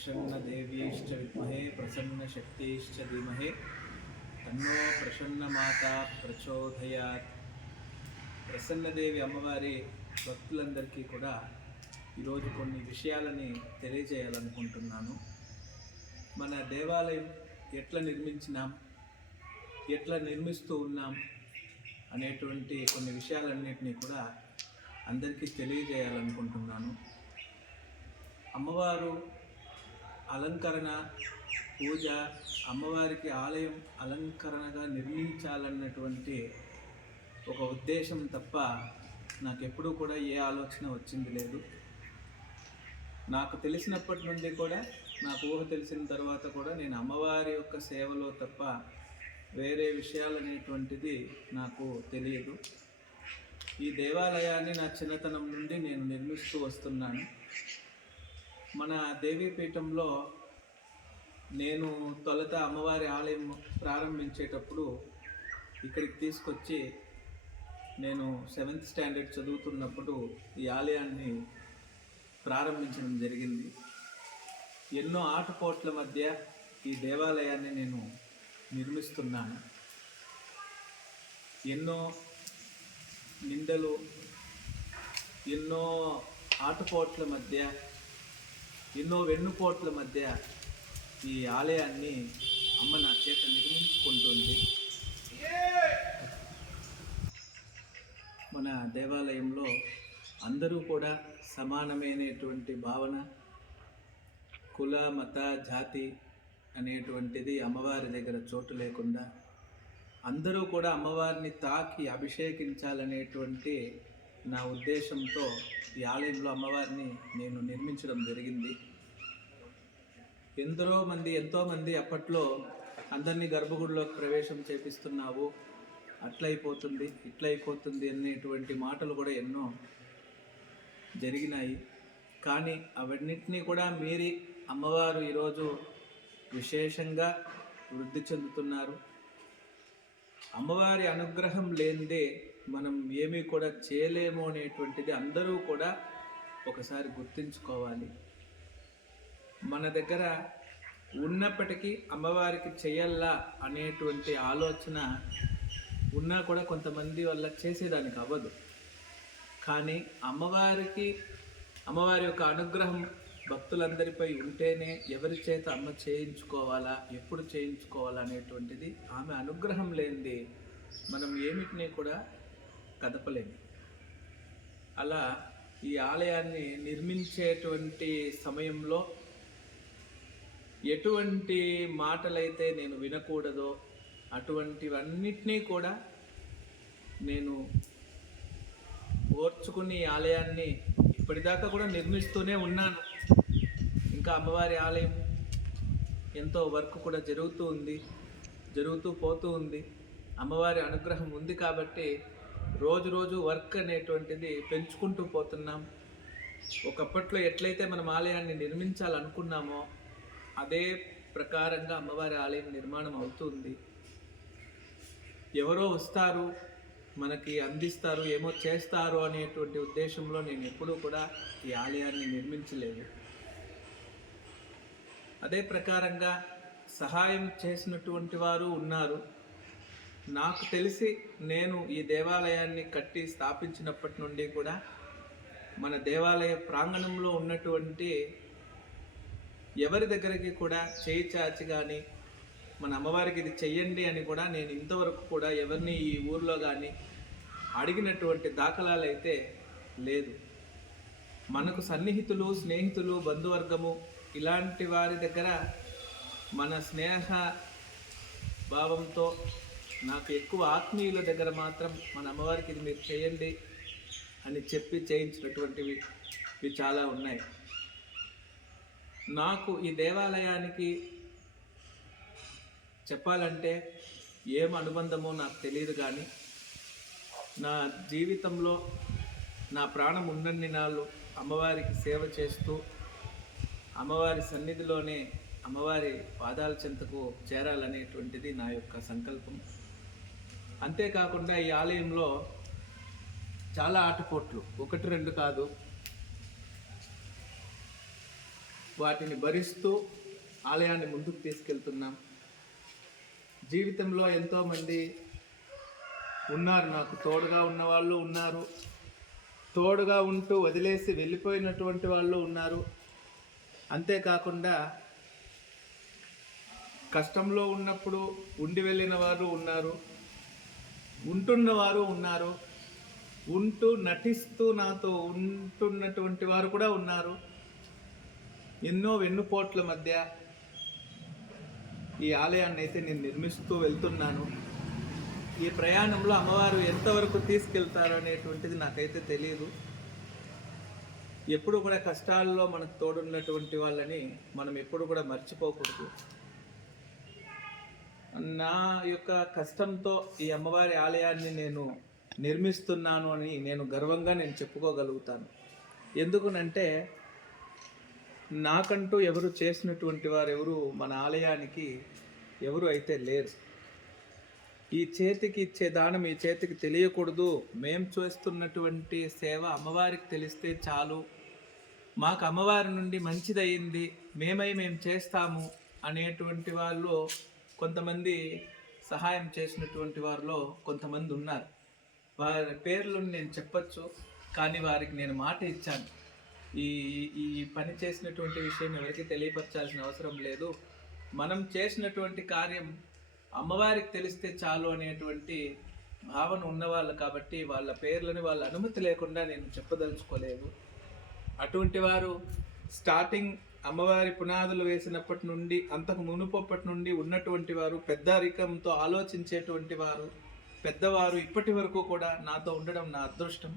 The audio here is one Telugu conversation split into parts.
प्रसन्नदेव्यैश्च विद्महे प्रसन्नशक्त्यैश्च धीमहि तन्नो प्रसन्नमाता ప్రచోదయాత్. ప్రసన్నదేవి అమ్మవారి భక్తులందరికీ కూడా ఈరోజు కొన్ని విషయాలని తెలియజేయాలనుకుంటున్నాను. మన దేవాలయం ఎట్లా నిర్మించినాం, ఎట్లా నిర్మిస్తూ ఉన్నాం అనేటువంటి కొన్ని విషయాలన్నింటినీ కూడా అందరికీ తెలియజేయాలనుకుంటున్నాను. అమ్మవారు అలంకరణ, పూజ, అమ్మవారికి ఆలయం అలంకరణగా నిర్మించాలన్నటువంటి ఒక ఉద్దేశం తప్ప నాకెప్పుడూ కూడా ఏ ఆలోచన వచ్చింది లేదు. నాకు తెలిసినప్పటి నుండి కూడా, నాకు ఊహ తెలిసిన తర్వాత కూడా నేను అమ్మవారి యొక్క సేవలో తప్ప వేరే విషయాలనేటువంటిది నాకు తెలియదు. ఈ దేవాలయాన్ని నా చిన్నతనం నుండి నేను నిర్మిస్తూ వస్తున్నాను. మన దేవీపీఠంలో నేను తొలుత అమ్మవారి ఆలయం ప్రారంభించేటప్పుడు ఇక్కడికి తీసుకొచ్చి నేను 7th స్టాండర్డ్ చదువుతున్నప్పుడు ఈ ఆలయాన్ని ప్రారంభించడం జరిగింది. ఎన్నో ఆటుపోట్ల మధ్య ఈ దేవాలయాన్ని నేను నిర్మిస్తున్నాను. ఎన్నో నిందలు, ఎన్నో ఆటుపోట్ల మధ్య, ఎన్నో వెన్నుపోట్ల మధ్య ఈ ఆలయాన్ని అమ్మ నా చేత నిర్మించుకుంటుంది. మన దేవాలయంలో అందరూ కూడా సమానమైనటువంటి భావన, కుల, మత, జాతి అనేటువంటిది అమ్మవారి దగ్గర చోటు లేకుండా అందరూ కూడా అమ్మవారిని తాకి అభిషేకించాలనేటువంటి నా ఉద్దేశంతో ఈ ఆలయంలో అమ్మవారిని నేను నిర్మించడం జరిగింది. ఎంతోమంది అప్పట్లో అందరినీ గర్భగుడిలోకి ప్రవేశం చేపిస్తున్నావు, అట్లయిపోతుంది ఇట్లయిపోతుంది అనేటువంటి మాటలు కూడా ఎన్నో జరిగినాయి. కానీ అవన్నిటినీ కూడా మీరి అమ్మవారు ఈరోజు విశేషంగా వృద్ధి చెందుతున్నారు. అమ్మవారి అనుగ్రహం లేనిదే మనం ఏమీ కూడా చేయలేము అనేటువంటిది అందరూ కూడా ఒకసారి గుర్తుంచుకోవాలి. మన దగ్గర ఉన్నప్పటికీ అమ్మవారికి చేయాలా అనేటువంటి ఆలోచన ఉన్నా కూడా కొంతమంది వల్ల చేసేదానికి అవ్వదు. కానీ అమ్మవారి యొక్క అనుగ్రహం భక్తులందరిపై ఉంటేనే ఎవరి చేత అమ్మ చేయించుకోవాలా, ఎప్పుడు చేయించుకోవాలా అనేటువంటిది, ఆమె అనుగ్రహం లేనిది మనం ఏమిటిని కూడా కదపలేము. అలా ఈ ఆలయాన్ని నిర్మించేటువంటి సమయంలో ఎటువంటి మాటలైతే నేను వినకూడదో అటువంటివన్నిటినీ కూడా నేను ఓర్చుకుని ఈ ఆలయాన్ని ఇప్పటిదాకా కూడా నిర్మిస్తూనే ఉన్నాను. ఇంకా అమ్మవారి ఆలయం ఎంతో వర్క్ కూడా జరుగుతూ పోతూ ఉంది. అమ్మవారి అనుగ్రహం ఉంది కాబట్టి రోజు వర్క్ అనేటువంటిది పెంచుకుంటూ పోతున్నాం. ఒకప్పట్లో ఎట్లయితే మనం ఆలయాన్ని నిర్మించాలనుకున్నామో అదే ప్రకారంగా అమ్మవారి ఆలయం నిర్మాణం అవుతుంది. ఎవరో వస్తారు, మనకి అందిస్తారు, ఏమో చేస్తారు అనేటువంటి ఉద్దేశంలో నేను ఎప్పుడూ కూడా ఈ ఆలయాన్ని నిర్మించలేదు. అదే ప్రకారంగా సహాయం చేసినటువంటి వారు ఉన్నారు. నాకు తెలిసి నేను ఈ దేవాలయాన్ని కట్టి స్థాపించినప్పటి నుండి కూడా మన దేవాలయ ప్రాంగణంలో ఉన్నటువంటి ఎవరి దగ్గరికి కూడా చేయి చాచి కానీ మన అమ్మవారికి ఇది చెయ్యండి అని కూడా నేను ఇంతవరకు కూడా ఎవరిని ఈ ఊర్లో కానీ అడిగినటువంటి దాఖలాలు అయితే లేదు. మనకు సన్నిహితులు, స్నేహితులు, బంధువర్గము ఇలాంటి వారి దగ్గర మన స్నేహ భావంతో, నాకు ఎక్కువ ఆత్మీయుల దగ్గర మాత్రం మన అమ్మవారికి ఇది మీరు చేయండి అని చెప్పి చేయించినటువంటివి చాలా ఉన్నాయి. నాకు ఈ దేవాలయానికి చెప్పాలంటే ఏం అనుబంధమో నాకు తెలియదు. కానీ నా జీవితంలో నా ప్రాణం ఉన్నన్ని నాళ్ళు అమ్మవారికి సేవ చేస్తూ అమ్మవారి సన్నిధిలోనే అమ్మవారి పాదాల చెంతకు చేరాలనేటువంటిది నా యొక్క సంకల్పం. అంతేకాకుండా ఈ ఆలయంలో చాలా ఆటుపోట్లు, 1, 2 కాదు, వాటిని భరిస్తూ ఆలయాన్ని ముందుకు తీసుకెళ్తున్నాం. జీవితంలో ఎంతోమంది ఉన్నారు, నాకు తోడుగా ఉన్నవాళ్ళు ఉన్నారు, తోడుగా ఉంటూ వదిలేసి వెళ్ళిపోయినటువంటి వాళ్ళు ఉన్నారు. అంతేకాకుండా కష్టంలో ఉన్నప్పుడు ఉండి వెళ్ళిన వారు ఉన్నారు, ఉంటున్నవారు ఉన్నారు, ఉంటూ నటిస్తూ నాతో ఉంటున్నటువంటి వారు కూడా ఉన్నారు. ఎన్నో వెన్నుపోట్ల మధ్య ఈ ఆలయాన్ని అయితే నేను నిర్మిస్తూ వెళ్తున్నాను. ఈ ప్రయాణంలో అమ్మవారు ఎంతవరకు తీసుకెళ్తారు అనేటువంటిది నాకైతే తెలియదు. ఎప్పుడు కూడా కష్టాల్లో మనకు తోడున్నటువంటి వాళ్ళని మనం ఎప్పుడు కూడా మర్చిపోకూడదు. నా యొక్క కష్టంతో ఈ అమ్మవారి ఆలయాన్ని నేను నిర్మిస్తున్నాను అని నేను గర్వంగా చెప్పుకోగలుగుతాను. ఎందుకునంటే నాకంటూ ఎవరు చేసినటువంటి వారు ఎవరు మన ఆలయానికి ఎవరు అయితే లేరు. ఈ చేతికి ఇచ్చే దానం ఈ చేతికి తెలియకూడదు. మేము చేస్తున్నటువంటి సేవ అమ్మవారికి తెలిస్తే చాలు, మాకు అమ్మవారి నుండి మంచిదయ్యింది, మేము చేస్తాము అనేటువంటి వాళ్ళు కొంతమంది, సహాయం చేసినటువంటి వారిలో కొంతమంది ఉన్నారు. వారి పేర్లను నేను చెప్పచ్చు, కానీ వారికి నేను మాట ఇచ్చాను, ఈ ఈ పని చేసినటువంటి విషయం ఎవరికి తెలియపరచాల్సిన అవసరం లేదు, మనం చేసినటువంటి కార్యం అమ్మవారికి తెలిస్తే చాలు అనేటువంటి భావన ఉన్నవాళ్ళు కాబట్టి వాళ్ళ పేర్లని వాళ్ళ అనుమతి లేకుండా నేను చెప్పదలుచుకోలేదు. అటువంటి వారు స్టార్టింగ్ అమ్మవారి పునాదులు వేసినప్పటి నుండి అంతకు మునుపప్పటి నుండి ఉన్నటువంటి వారు, పెద్దరికంతో ఆలోచించేటువంటి వారు, పెద్దవారు ఇప్పటి వరకు కూడా నాతో ఉండడం నా అదృష్టం.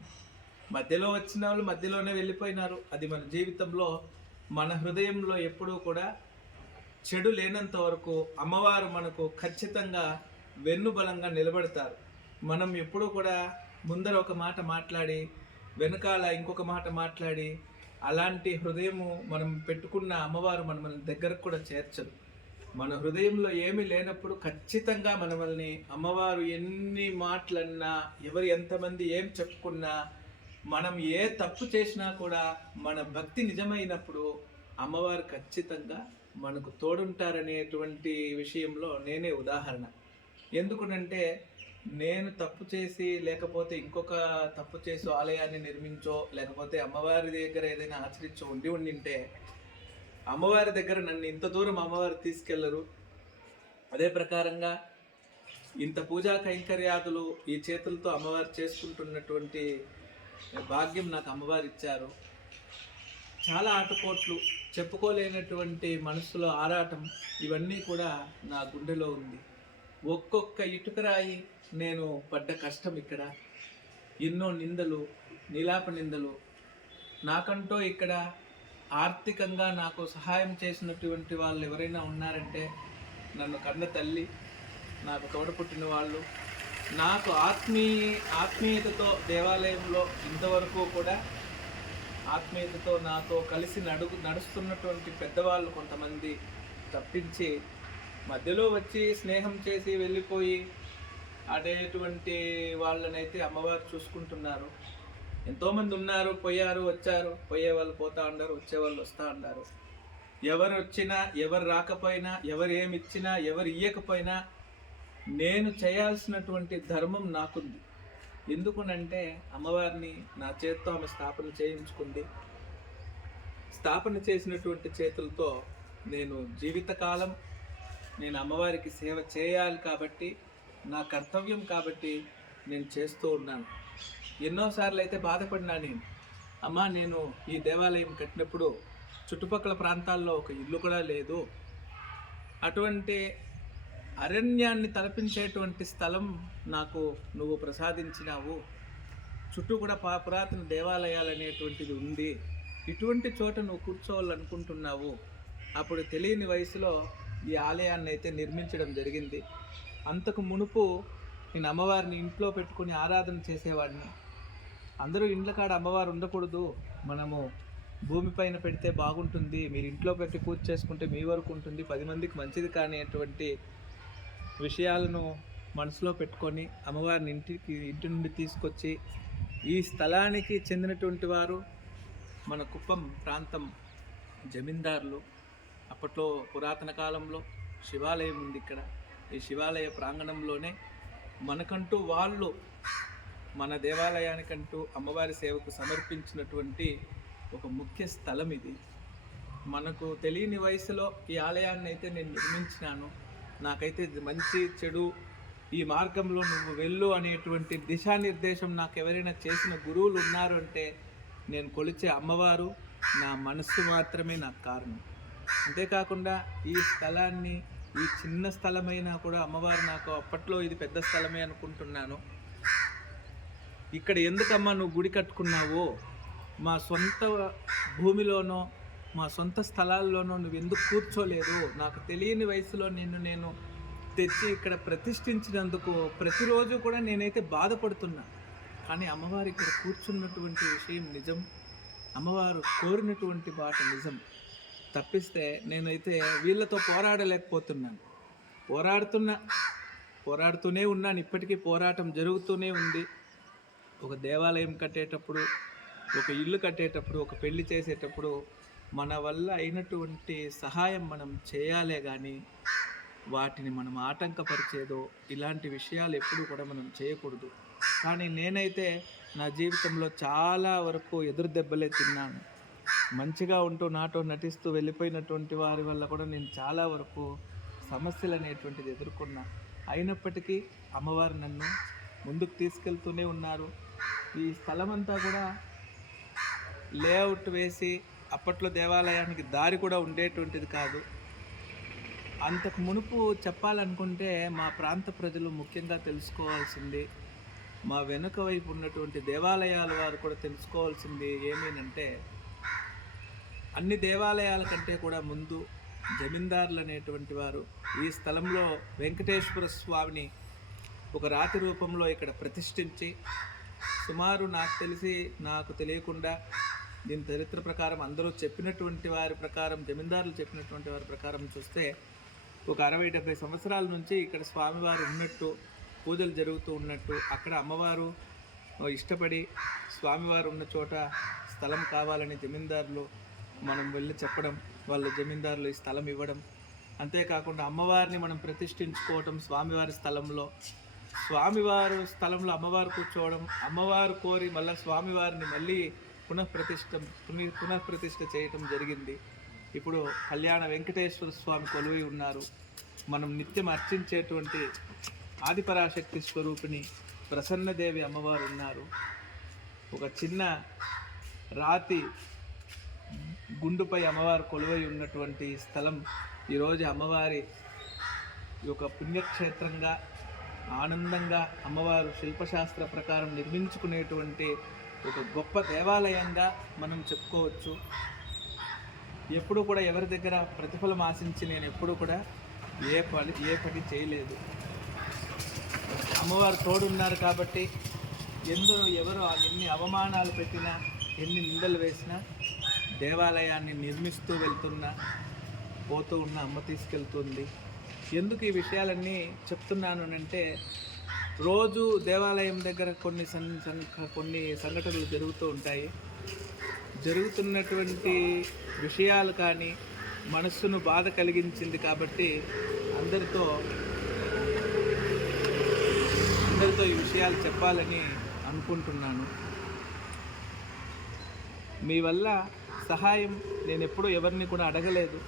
మధ్యలో వచ్చిన వాళ్ళు మధ్యలోనే వెళ్ళిపోయినారు. అది మన జీవితంలో, మన హృదయంలో ఎప్పుడూ కూడా చెడు లేనంత వరకు అమ్మవారు మనకు ఖచ్చితంగా వెన్నుబలంగా నిలబడతారు. మనం ఎప్పుడూ కూడా ముందర ఒక మాట మాట్లాడి వెనకాల ఇంకొక మాట మాట్లాడి అలాంటి హృదయము మనం పెట్టుకున్న అమ్మవారు మనల్ని దగ్గరకు కూడా చేర్చదు. మన హృదయంలో ఏమీ లేనప్పుడు ఖచ్చితంగా మనల్ని అమ్మవారు ఎన్ని మాటలన్నా, ఎవరు ఎంతమంది ఏం చెప్పుకున్నా, మనం ఏ తప్పు చేసినా కూడా మన భక్తి నిజమైనప్పుడు అమ్మవారు ఖచ్చితంగా మనకు తోడుంటారనేటువంటి విషయంలో నేనే ఉదాహరణ. ఎందుకునంటే నేను తప్పు చేసి లేకపోతే ఇంకొక తప్పు చేసి ఆలయాన్ని నిర్మించో లేకపోతే అమ్మవారి దగ్గర ఏదైనా ఆచరించో ఉండింటే అమ్మవారి దగ్గర నన్ను ఇంత దూరం అమ్మవారు తీసుకెళ్లరు. అదే ప్రకారంగా ఇంత పూజా కైంకర్యాదులు ఈ చేతులతో అమ్మవారు చేసుకుంటున్నటువంటి భాగ్యం నాకు అమ్మవారు ఇచ్చారు. చాలా ఆటపోట్లు, చెప్పుకోలేనటువంటి మనసులో ఆరాటం, ఇవన్నీ కూడా నా గుండెలో ఉంది. ఒక్కొక్క ఇటుకరాయి నేను పడ్డ కష్టం ఇక్కడ, ఎన్నో నిందలు, నీలాప నిందలు. నాకంటూ ఇక్కడ ఆర్థికంగా నాకు సహాయం చేసినటువంటి వాళ్ళు ఎవరైనా ఉన్నారంటే నన్ను కన్న తల్లి, నాకు తోడపుట్టిన వాళ్ళు, నాకు ఆత్మీయతతో దేవాలయంలో ఇంతవరకు కూడా ఆత్మీయతతో నాతో కలిసి నడుస్తున్నటువంటి పెద్దవాళ్ళు కొంతమంది తప్పించి మధ్యలో వచ్చి స్నేహం చేసి వెళ్ళిపోయి అనేటువంటి వాళ్ళనైతే అమ్మవారు చూసుకుంటున్నారు. ఎంతోమంది ఉన్నారు, పోయారు, వచ్చారు, పోయే వాళ్ళు పోతా ఉన్నారు, వచ్చేవాళ్ళు వస్తూ ఉన్నారు. ఎవరు వచ్చినా ఎవరు రాకపోయినా, ఎవరు ఏమి ఇచ్చినా ఎవరు ఇయ్యకపోయినా నేను చేయాల్సినటువంటి ధర్మం నాకుంది. ఎందుకునంటే అమ్మవారిని నా చేతితో ఆమె స్థాపన చేయించుకుంది. స్థాపన చేసినటువంటి చేతులతో నేను జీవితకాలం నేను అమ్మవారికి సేవ చేయాలి కాబట్టి, నా కర్తవ్యం కాబట్టి నేను చేస్తూ ఉన్నాను. ఎన్నోసార్లు అయితే బాధపడినా నేను ఈ దేవాలయం కట్టినప్పుడు చుట్టుపక్కల ప్రాంతాల్లో ఒక ఇల్లు కూడా లేదు, అటువంటి అరణ్యాన్ని తలపించేటువంటి స్థలం నాకు నువ్వు ప్రసాదించినావు, చుట్టూ కూడా పురాతన దేవాలయాలు అనేటువంటిది ఉంది, ఇటువంటి చోట నువ్వు కూర్చోవాలనుకుంటున్నావు. అప్పుడు తెలియని వయసులో ఈ ఆలయాన్ని అయితే నిర్మించడం జరిగింది. అంతకు మునుపు నేను అమ్మవారిని ఇంట్లో పెట్టుకుని ఆరాధన చేసేవాడిని. అందరూ ఇండ్ల కాడ అమ్మవారు ఉండకూడదు, మనము భూమిపైన పెడితే బాగుంటుంది, మీరు ఇంట్లో పెట్టి పూజ చేసుకుంటే మీ వరకు ఉంటుంది, 10 మందికి మంచిది కానిటువంటి విషయాలను మనసులో పెట్టుకొని అమ్మవారిని ఇంటి నుండి తీసుకొచ్చి ఈ స్థలానికి చెందినటువంటి వారు మన కుప్పం ప్రాంతం జమీందారులు అప్పట్లో పురాతన కాలంలో శివాలయం ఉంది ఇక్కడ. ఈ శివాలయ ప్రాంగణంలోనే మనకంటూ వాళ్ళు మన దేవాలయానికంటూ అమ్మవారి సేవకు సమర్పించినటువంటి ఒక ముఖ్య స్థలం ఇది. మనకు తెలియని వయసులో ఈ ఆలయాన్ని అయితే నేను నిర్మించినాను. నాకైతే మంచి చెడు ఈ మార్గంలో నువ్వు వెళ్ళు అనేటువంటి దిశానిర్దేశం నాకు ఎవరైనా చేసిన గురువులు ఉన్నారు అంటే నేను కొలిచే అమ్మవారు, నా మనస్సు మాత్రమే నాకు కారణం. అంతేకాకుండా ఈ స్థలాన్ని, ఈ చిన్న స్థలమైనా కూడా అమ్మవారు నాకు అప్పట్లో ఇది పెద్ద స్థలమే అనుకుంటున్నాను. ఇక్కడ ఎందుకమ్మా నువ్వు గుడి కట్టుకున్నావో, మా సొంత భూమిలోనో మా సొంత స్థలాల్లోనో నువ్వు ఎందుకు కూర్చోలేదు, నాకు తెలియని వయసులో నేను తెచ్చి ఇక్కడ ప్రతిష్ఠించినందుకు ప్రతిరోజు కూడా నేనైతే బాధపడుతున్నా. కానీ అమ్మవారు ఇక్కడ కూర్చున్నటువంటి విషయం నిజం, అమ్మవారు కోరినటువంటి మాట నిజం. తప్పిస్తే నేనైతే వీళ్ళతో పోరాడలేకపోతున్నాను. పోరాడుతూనే ఉన్నాను. ఇప్పటికీ పోరాటం జరుగుతూనే ఉంది. ఒక దేవాలయం కట్టేటప్పుడు, ఒక ఇల్లు కట్టేటప్పుడు, ఒక పెళ్లి చేసేటప్పుడు మన వల్ల అయినటువంటి సహాయం మనం చేయాలే కానీ వాటిని మనం ఆటంకపరిచేదో ఇలాంటి విషయాలు ఎప్పుడు కూడా మనం చేయకూడదు. కానీ నేనైతే నా జీవితంలో చాలా వరకు ఎదురు దెబ్బలే తిన్నాను. మంచిగా ఉంటూ నాతో నటిస్తూ వెళ్ళిపోయినటువంటి వారి వల్ల కూడా నేను చాలా వరకు సమస్యలు అనేటువంటిది ఎదుర్కొన్నా. అయినప్పటికీ అమ్మవారు నన్ను ముందుకు తీసుకెళ్తూనే ఉన్నారు. ఈ స్థలం అంతా కూడా లేఅవుట్ వేసి, అప్పట్లో దేవాలయానికి దారి కూడా ఉండేటువంటిది కాదు. అంతకు మునుపు చెప్పాలనుకుంటే మా ప్రాంత ప్రజలు ముఖ్యంగా తెలుసుకోవాల్సింది, మా వెనుక వైపు ఉన్నటువంటి దేవాలయాల వారు కూడా తెలుసుకోవాల్సింది ఏమేనంటే, అన్ని దేవాలయాల కంటే కూడా ముందు జమీందారులు అనేటువంటి వారు ఈ స్థలంలో వెంకటేశ్వర స్వామిని ఒక రాతి రూపంలో ఇక్కడ ప్రతిష్ఠించి సుమారు నాకు తెలియకుండా దీని చరిత్ర ప్రకారం అందరూ చెప్పినటువంటి వారి ప్రకారం, జమీందారులు చెప్పినటువంటి వారి ప్రకారం చూస్తే ఒక 60-70 సంవత్సరాల నుంచి ఇక్కడ స్వామివారు ఉన్నట్టు, పూజలు జరుగుతూ ఉన్నట్టు, అక్కడ అమ్మవారు ఇష్టపడి స్వామివారు ఉన్న చోట స్థలం కావాలని జమీందారులు మనం వెళ్ళి చెప్పడం, వాళ్ళ జమీందారులు ఈ స్థలం ఇవ్వడం, అంతేకాకుండా అమ్మవారిని మనం ప్రతిష్ఠించుకోవటం స్వామివారి స్థలంలో, స్వామివారు స్థలంలో అమ్మవారు కూర్చోవడం, అమ్మవారు కోరి మళ్ళీ స్వామివారిని మళ్ళీ పునఃప్రతిష్ఠ చేయటం జరిగింది. ఇప్పుడు కళ్యాణ వెంకటేశ్వర స్వామి కొలువై ఉన్నారు. మనం నిత్యం అర్చించేటువంటి ఆదిపరాశక్తి స్వరూపిణి ప్రసన్నదేవి అమ్మవారు ఉన్నారు. ఒక చిన్న రాతి గుండుపై అమ్మవారు కొలువై ఉన్నటువంటి స్థలం ఈరోజు అమ్మవారి ఒక పుణ్యక్షేత్రంగా, ఆనందంగా అమ్మవారు శిల్పశాస్త్ర ప్రకారం నిర్మించుకునేటువంటి ఒక గొప్ప దేవాలయంగా మనం చెప్పుకోవచ్చు. ఎప్పుడు కూడా ఎవరి దగ్గర ప్రతిఫలం ఆశించి నేను ఎప్పుడు కూడా ఏ పని చేయలేదు. అమ్మవారు తోడున్నారు కాబట్టి ఎవరు ఎన్ని అవమానాలు పెట్టినా, ఎన్ని నిందలు వేసినా, దేవాలయాన్ని నిర్మిస్తూ పోతూ ఉన్న అమ్మ తీసుకెళ్తుంది. ఎందుకు ఈ విషయాలన్నీ చెప్తున్నాను అంటే, రోజు దేవాలయం దగ్గర కొన్ని సంఘటనలు జరుగుతూ ఉంటాయి. జరుగుతున్నటువంటి విషయాలు కానీ మనస్సును బాధ కలిగించింది కాబట్టి అందరితో ఈ విషయాలు చెప్పాలని అనుకుంటున్నాను. మీ వల్ల సహాయం నేను ఎప్పుడూ ఎవరిని కూడా అడగలేదు.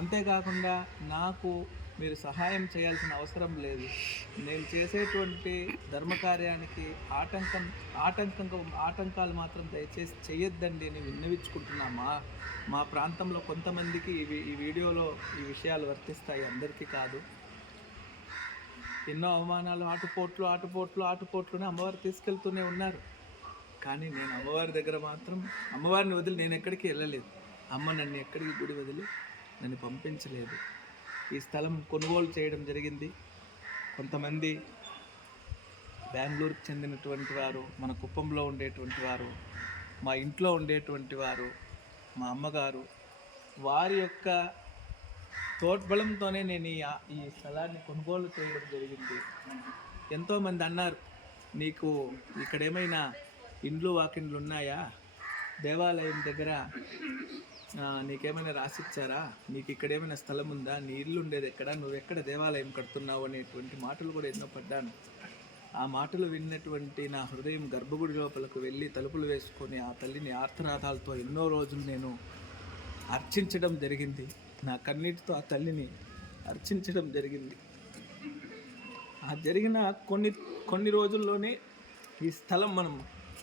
అంతేకాకుండా నాకు మీరు సహాయం చేయాల్సిన అవసరం లేదు. నేను చేసేటువంటి ధర్మకార్యానికి ఆటంకాలు మాత్రం దయచేసి చేయొద్దండి అని విన్నవించుకుంటున్నా. మా ప్రాంతంలో కొంతమందికి ఈ వీడియోలో ఈ విషయాలు వర్తిస్తాయి, అందరికీ కాదు. ఎన్నో అవమానాలు, ఆటుపోట్లునే అమ్మవారు తీసుకెళ్తూనే ఉన్నారు. కానీ నేను అమ్మవారి దగ్గర మాత్రం, అమ్మవారిని వదిలి నేను ఎక్కడికి వెళ్ళలేదు. అమ్మ నన్ను ఎక్కడికి గుడి వదిలి నన్ను పంపించలేదు. ఈ స్థలం కొనుగోలు చేయడం జరిగింది. కొంతమంది బెంగళూరుకు చెందినటువంటి వారు, మన కుప్పంలో ఉండేటువంటి వారు, మా ఇంట్లో ఉండేటువంటి వారు, మా అమ్మగారు, వారి యొక్క తోడ్బలంతోనే నేను ఈ స్థలాన్ని కొనుగోలు చేయడం జరిగింది. ఎంతోమంది అన్నారు, నీకు ఇక్కడ ఏమైనా ఇండ్లు వాకిండ్లు ఉన్నాయా, దేవాలయం దగ్గర నీకేమైనా రాసిచ్చారా, నీకు ఇక్కడ ఏమైనా స్థలం ఉందా, నీ ఇల్లు ఉండేది ఎక్కడ, నువ్వు ఎక్కడ దేవాలయం కడుతున్నావు అనేటువంటి మాటలు కూడా ఎన్నో పడ్డాను. ఆ మాటలు విన్నటువంటి నా హృదయం గర్భగుడి లోపలకు వెళ్ళి తలుపులు వేసుకొని ఆ తల్లిని ఆర్తనాదాలతో ఎన్నో రోజులు నేను అర్చించడం జరిగింది. నా కన్నీటితో ఆ తల్లిని అర్చించడం జరిగింది. ఆ జరిగిన కొన్ని రోజుల్లోనే ఈ స్థలం మనం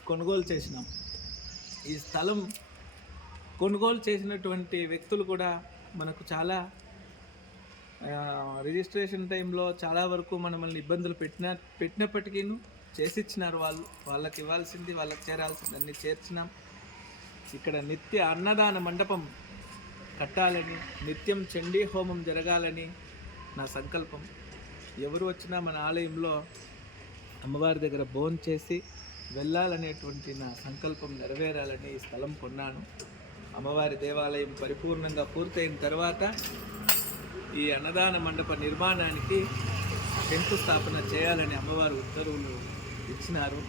కొనుగోలు చేసినాం. ఈ స్థలం కొనుగోలు చేసినటువంటి వ్యక్తులు కూడా మనకు చాలా రిజిస్ట్రేషన్ టైంలో చాలా వరకు మనల్ని ఇబ్బందులు పెట్టినప్పటికీ చేసిచ్చినారు. వాళ్ళకి ఇవ్వాల్సింది వాళ్ళకి చేరాల్సింది అన్నీ చేర్చినాం. ఇక్కడ నిత్య అన్నదాన మండపం కట్టాలని, నిత్యం చండీ హోమం జరగాలని నా సంకల్పం. ఎవరు వచ్చినా మన ఆలయంలో అమ్మవారి దగ్గర భోజనం చేసి వెళ్ళాలనేటువంటి నా సంకల్పం నెరవేరాలని ఈ స్థలం కొన్నాను. అమ్మవారి దేవాలయం పరిపూర్ణంగా పూర్తయిన తర్వాత ఈ అన్నదాన మండప నిర్మాణానికి శంకుస్థాపన చేయాలని అమ్మవారు ఉత్తర్వులు ఇచ్చినారు.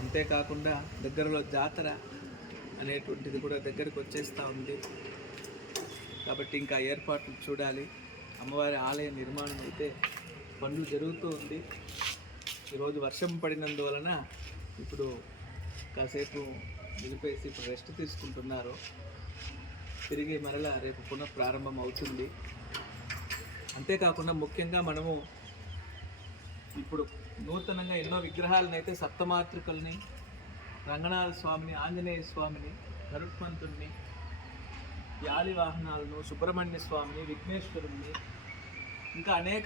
అంతేకాకుండా దగ్గరలో జాతర అనేటువంటిది కూడా దగ్గరకు వచ్చేస్తూ ఉంది. కాబట్టి ఇంకా ఏర్పాట్లు చూడాలి. అమ్మవారి ఆలయ నిర్మాణం అయితే పనులు జరుగుతూ ఉంది. ఈరోజు వర్షం పడినందువలన ఇప్పుడు కాసేపు నిలిపేసి ఇప్పుడు రెస్ట్ తీసుకుంటున్నారు. తిరిగి మరలా రేపు పునః ప్రారంభం అవుతుంది. అంతేకాకుండా ముఖ్యంగా మనము ఇప్పుడు నూతనంగా ఎన్నో విగ్రహాలను అయితే సప్తమాతృకల్ని, రంగనాథ స్వామిని, ఆంజనేయ స్వామిని, గరుత్మంతుడిని, యాలి వాహనాలను, సుబ్రహ్మణ్య స్వామిని, విఘ్నేశ్వరుణ్ణి, ఇంకా అనేక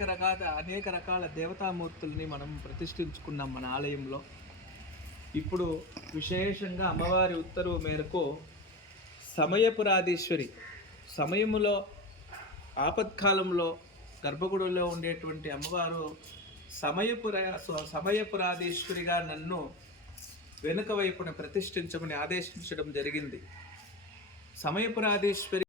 రకాల దేవతామూర్తుల్ని మనం ప్రతిష్ఠించుకున్నాం మన ఆలయంలో. ఇప్పుడు విశేషంగా అమ్మవారి ఉత్తర్వు మేరకు సమయపురాధీశ్వరి, సమయములో ఆపత్కాలంలో గర్భగుడిలో ఉండేటువంటి అమ్మవారు సమయపురాధీశ్వరిగా నన్ను వెనుక వైపున ప్రతిష్ఠించమని ఆదేశించడం జరిగింది. సమయపురాధీశ్వరి